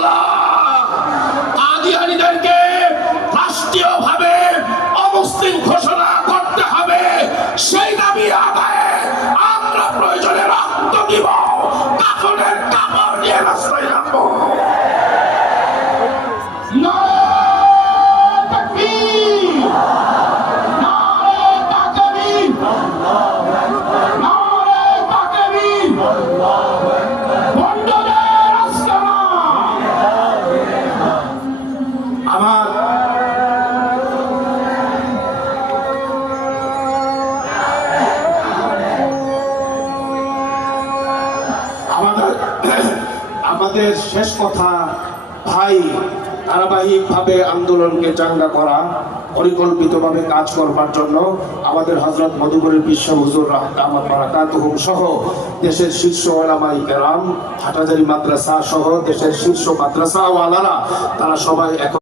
আল্লাহ কাদিয়ানীদেরকে রাষ্ট্রীয়ভাবে অমুসলিম ঘোষণা করতে হবে। সেই দাবি আদায়ে আমরা প্রয়োজনে রক্ত দিব, কাফনের কাপড় নিয়ে রাস্তায় নামবো। আমাদের শেষ কথা ভাই, ধারাবাহিকভাবে আন্দোলনকে চাঙ্গা করা, পরিকল্পিতভাবে কাজ করবার জন্য আমাদের হযরত মধুপুরের বিশ্ব হুজুর রাহমাতুল্লাহ বারাকাতুহুম সহ দেশের শীর্ষ উলামায়ে কেরাম, হাটহাজারী মাদ্রাসা সহ দেশের শীর্ষ মাদ্রাসা ওয়ালারা তারা সবাই